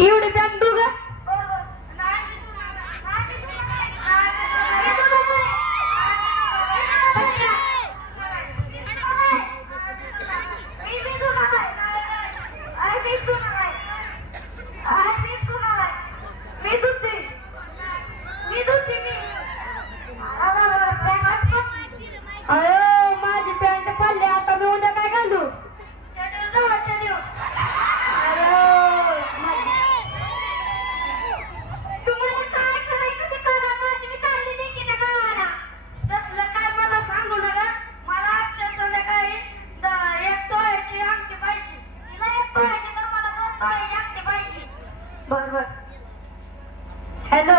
एवढे बँक बरोबर हॅलो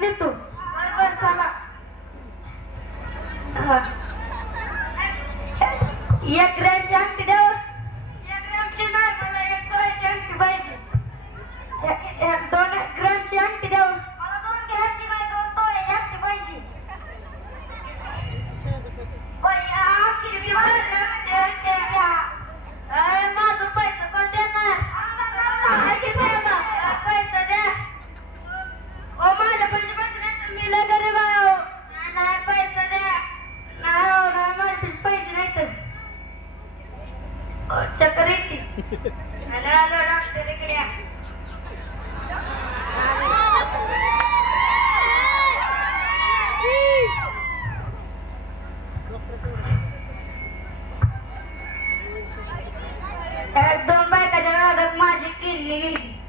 घेऊन देतो. बर बर चला. एक रेंज चक्कर येते हॅलो डॉक्टर इकडे दोन बायकाच्या नादात माझी किडनी गेली.